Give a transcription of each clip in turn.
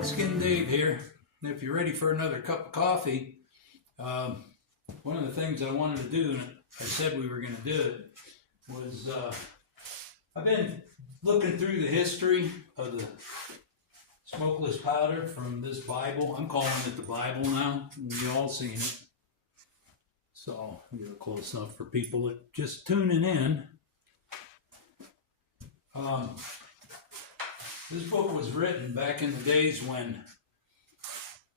Buckskin Dave here. If you're ready for another cup of coffee, one of the things I wanted to do, and I said we were going to do it, was I've been looking through the history of the smokeless powder from this Bible. I'm calling it the Bible now. You all seen it. So get it close enough for people that just tuning in. This book was written back in the days when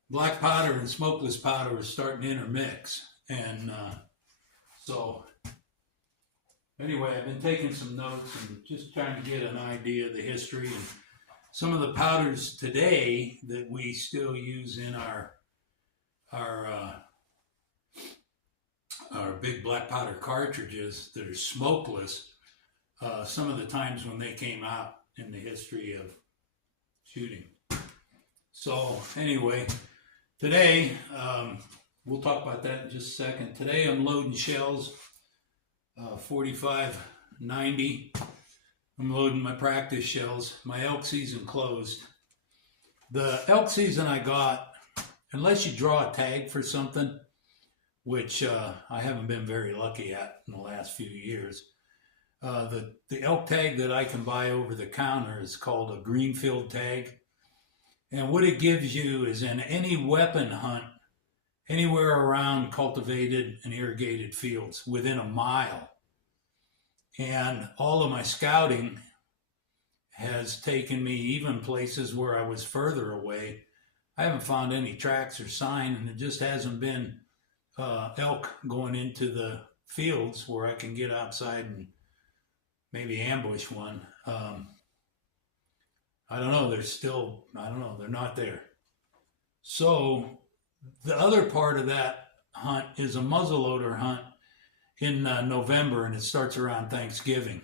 black powder and smokeless powder was starting to intermix. And so anyway, I've been taking some notes and just trying to get an idea of the history and some of the powders today that we still use in our big black powder cartridges that are smokeless. Some of the times when they came out in the history of shooting. So anyway, today, we'll talk about that in just a second. Today I'm loading shells, 45-90. I'm loading my practice shells. My elk season closed. The elk season I got, unless you draw a tag for something, which I haven't been very lucky at in the last few years. The elk tag that I can buy over the counter is called a Greenfield tag. And what it gives you is in any weapon hunt, anywhere around cultivated and irrigated fields within a mile. And all of my scouting has taken me even places where I was further away. I haven't found any tracks or sign, and it just hasn't been elk going into the fields where I can get outside and maybe ambush one. I don't know, they're not there. So the other part of that hunt is a muzzleloader hunt in November, and it starts around Thanksgiving.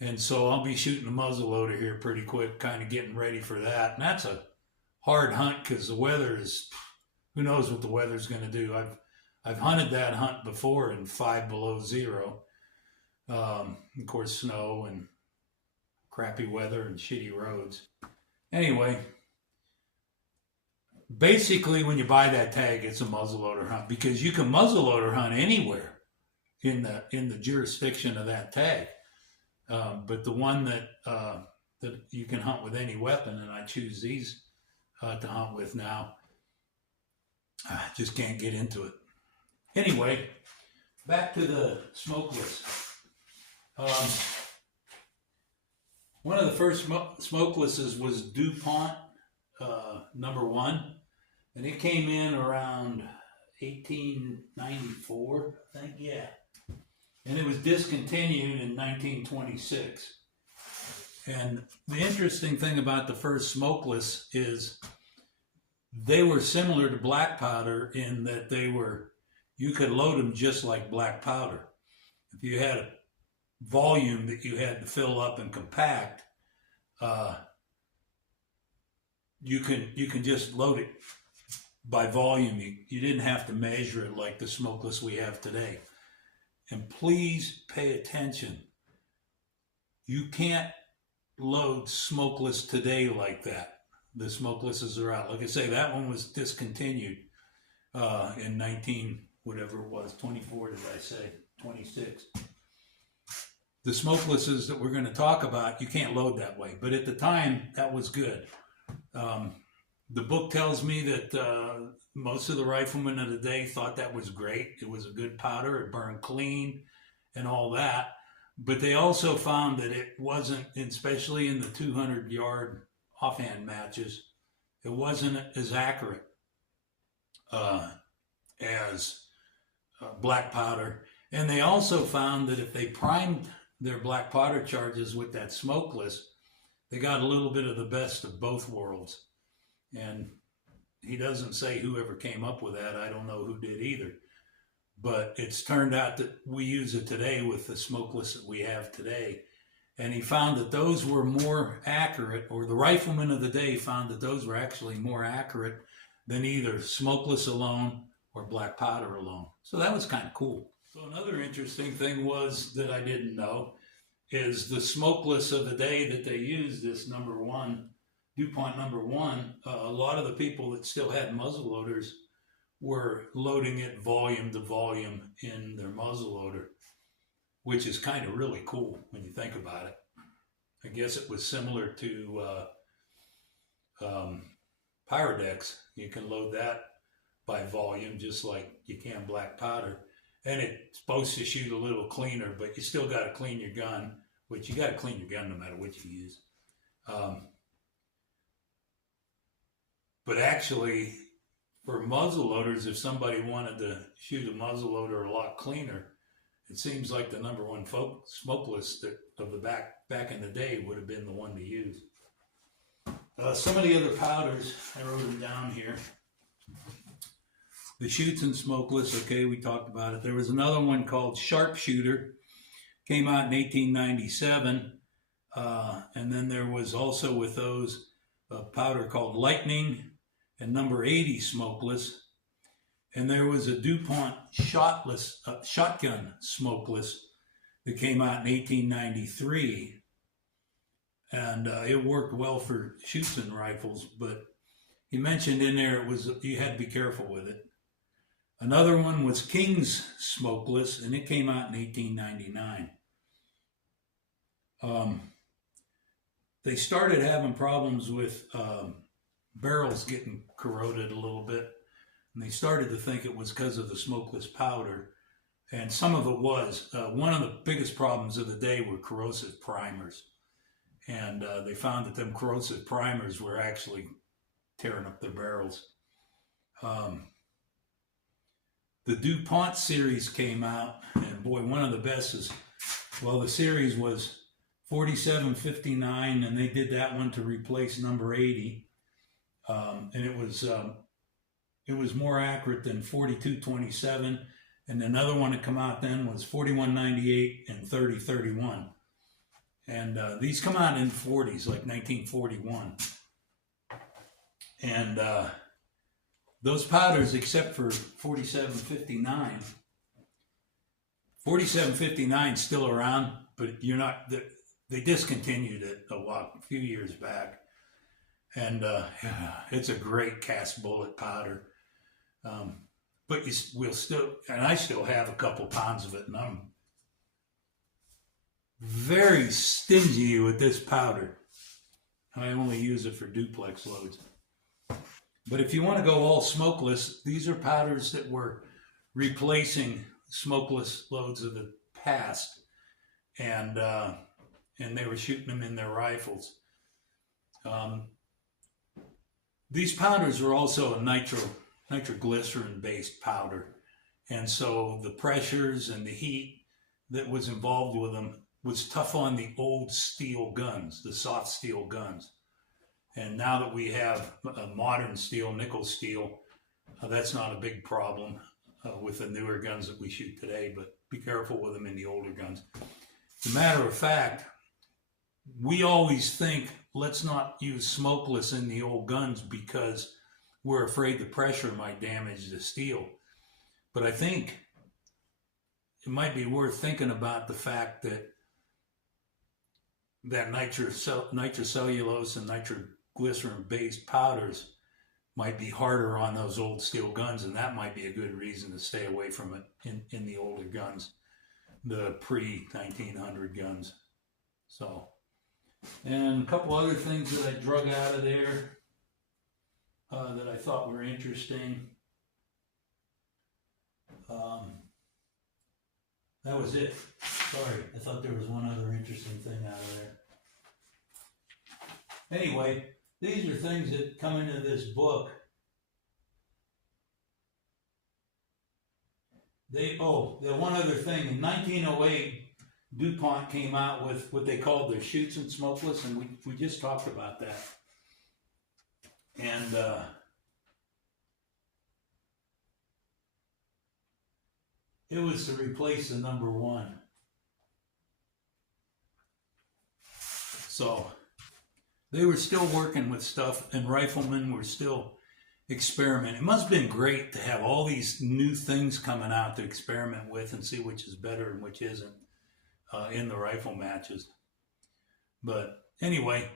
And so I'll be shooting a muzzleloader here pretty quick, kind of getting ready for that. And that's a hard hunt because the weather is, who knows what the weather's going to do. I've hunted that hunt before in 5 below zero. Of course, snow and crappy weather and shitty roads. Anyway, basically when you buy that tag, it's a muzzleloader hunt because you can muzzleloader hunt anywhere in the jurisdiction of that tag. But the one that you can hunt with any weapon, and I choose these to hunt with now, I just can't get into it. Anyway, back to the smokeless. One of the first smokelesses was DuPont #1, and it came in around 1894, I think, yeah. And it was discontinued in 1926. And the interesting thing about the first smokeless is they were similar to black powder in that you could load them just like black powder. If you had a volume that you had to fill up and compact, you can just load it by volume. You didn't have to measure it like the smokeless we have today. And please pay attention. You can't load smokeless today like that. The smokelesses are out. Like I say, that one was discontinued in 24, did I say? 26. The smokelesses that we're going to talk about, you can't load that way. But at the time, that was good. The book tells me that most of the riflemen of the day thought that was great. It was a good powder. It burned clean and all that. But they also found that it wasn't, especially in the 200-yard offhand matches, it wasn't as accurate as black powder. And they also found that if they primed their black powder charges with that smokeless, they got a little bit of the best of both worlds. And he doesn't say whoever came up with that. I don't know who did either. But it's turned out that we use it today with the smokeless that we have today. And he found that those were more accurate, or the riflemen of the day found that those were actually more accurate than either smokeless alone or black powder alone. So that was kind of cool. So another interesting thing was that I didn't know is the smokeless of the day that they used, this #1 DuPont #1, a lot of the people that still had muzzle loaders were loading it volume to volume in their muzzle loader, which is kind of really cool when you think about it. I guess it was similar to Pyrodex. You can load that by volume just like you can black powder. And it's supposed to shoot a little cleaner, but you still got to clean your gun, which you got to clean your gun no matter what you use. But actually, for muzzle loaders, if somebody wanted to shoot a muzzle loader a lot cleaner, it seems like the #1 Smokeless of the back in the day would have been the one to use. Some of the other powders, I wrote them down here. The Shoots and Smokeless, okay, we talked about it. There was another one called Sharpshooter, came out in 1897. And then there was also with those a powder called Lightning and #80 Smokeless. And there was a DuPont shotgun Smokeless that came out in 1893. And it worked well for shoots and rifles, but he mentioned in there you had to be careful with it. Another one was King's Smokeless, and it came out in 1899. They started having problems with barrels getting corroded a little bit, and they started to think it was because of the smokeless powder, and some of it was. One of the biggest problems of the day were corrosive primers, and they found that them corrosive primers were actually tearing up their barrels. The DuPont series came out, and boy, one of the best is, well, the series was 4759, and they did that one to replace #80, and it was more accurate than 4227, and another one that come out then was 4198 and 3031, and these come out in 40s, like 1941, and those powders, except for 4759, 4759 still around, but they discontinued it a few years back. And it's a great cast bullet powder. But I still have a couple pounds of it, and I'm very stingy with this powder. I only use it for duplex loads. But if you want to go all smokeless, these are powders that were replacing smokeless loads of the past, and they were shooting them in their rifles. These powders were also a nitroglycerin-based powder, and so the pressures and the heat that was involved with them was tough on the old steel guns, the soft steel guns. And now that we have modern steel, nickel steel, that's not a big problem with the newer guns that we shoot today, but be careful with them in the older guns. As a matter of fact, we always think, let's not use smokeless in the old guns because we're afraid the pressure might damage the steel. But I think it might be worth thinking about the fact that nitrocellulose and nitroglycerin-based powders might be harder on those old steel guns, and that might be a good reason to stay away from it in the older guns, the pre-1900 guns. So, and a couple other things that I drug out of there that I thought were interesting. That was it. Sorry, I thought there was one other interesting thing out of there. Anyway, these are things that come into this book. The one other thing, in 1908, DuPont came out with what they called their Shoots and Smokeless, and we just talked about that. And it was to replace the #1. So they were still working with stuff, and riflemen were still experimenting. It must have been great to have all these new things coming out to experiment with and see which is better and which isn't in the rifle matches. But anyway,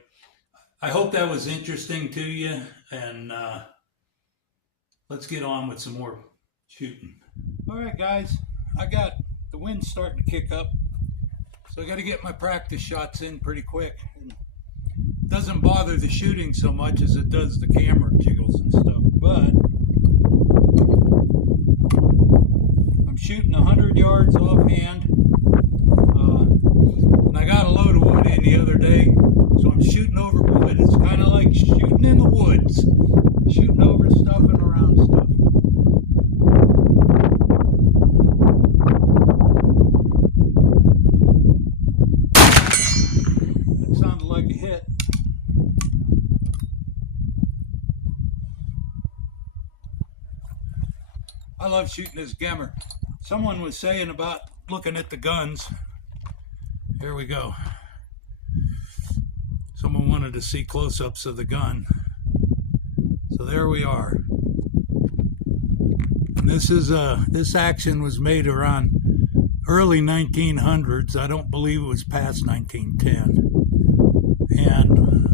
I hope that was interesting to you, and let's get on with some more shooting. All right, guys, I got the wind starting to kick up, so I got to get my practice shots in pretty quick. It doesn't bother the shooting so much as it does the camera jiggles and stuff, but I'm shooting 100 yards offhand, and I got a load of wood in the other day, so I'm shooting over wood. It's kind of like shooting in the woods, shooting over stuff and around stuff. That sounded like a hit. I love shooting this gemmer. Someone was saying about looking at the guns. Here we go. Someone wanted to see close-ups of the gun. So there we are. And this action was made around early 1900s. I don't believe it was past 1910. And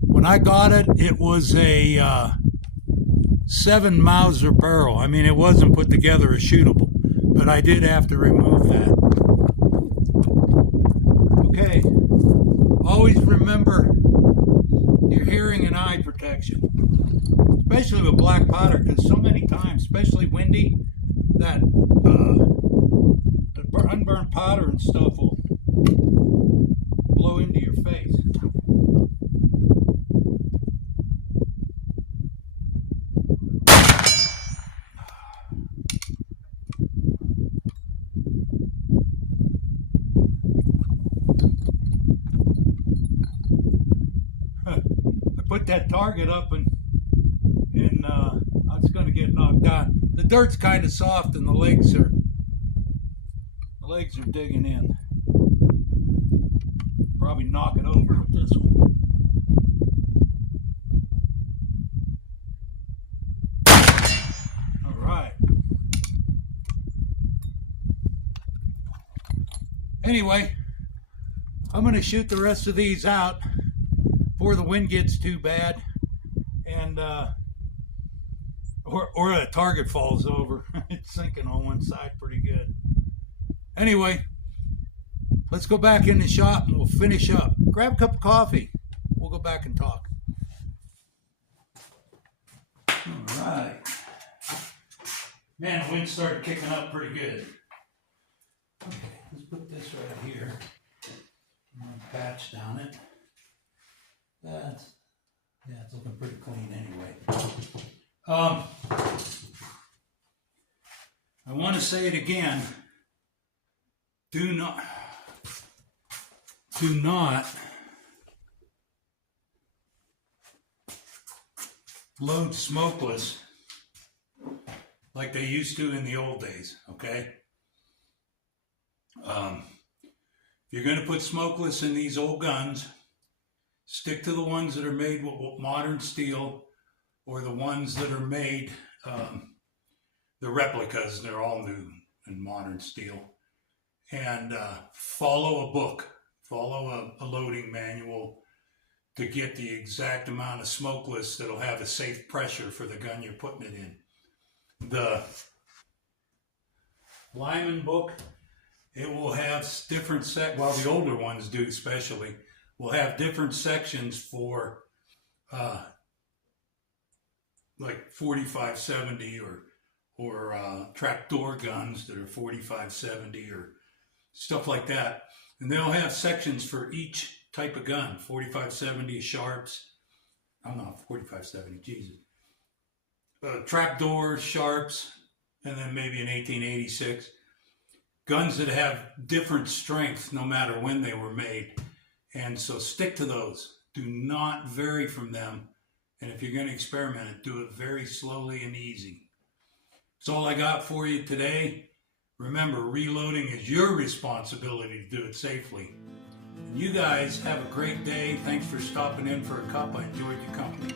when I got it, it was a 7 Mauser barrel. I mean, it wasn't put together as shootable, but I did have to remove that. Okay, always remember your hearing and eye protection, especially with black powder, because so many times, especially windy, that the unburned powder and stuff will blow into your face. Put that target up and it's going to get knocked down. The dirt's kind of soft and the legs are digging in. Probably knock it over with this one. All right. Anyway, I'm going to shoot the rest of these out before the wind gets too bad, and or a target falls over. It's sinking on one side pretty good. Anyway, let's go back in the shop and we'll finish up. Grab a cup of coffee. We'll go back and talk. All right. Man, the wind started kicking up pretty good. Okay, let's put this right here. I'm going to patch down it. It's looking pretty clean anyway. I want to say it again. Do not load smokeless like they used to in the old days, okay? If you're going to put smokeless in these old guns, stick to the ones that are made with modern steel, or the ones that are made, the replicas. They're all new and modern steel. And follow a book, follow a loading manual to get the exact amount of smokeless that'll have a safe pressure for the gun you're putting it in. The Lyman book, it will have different the older ones do especially, will have different sections for like 4570 or trapdoor guns that are 4570 or stuff like that. And they'll have sections for each type of gun. 4570 sharps. I'm not 4570, Jesus. Trapdoor sharps, and then maybe an 1886. Guns that have different strength no matter when they were made. And so stick to those. Do not vary from them. And if you're going to experiment it, do it very slowly and easy. That's all I got for you today. Remember, reloading is your responsibility to do it safely. And you guys have a great day. Thanks for stopping in for a cup. I enjoyed your company.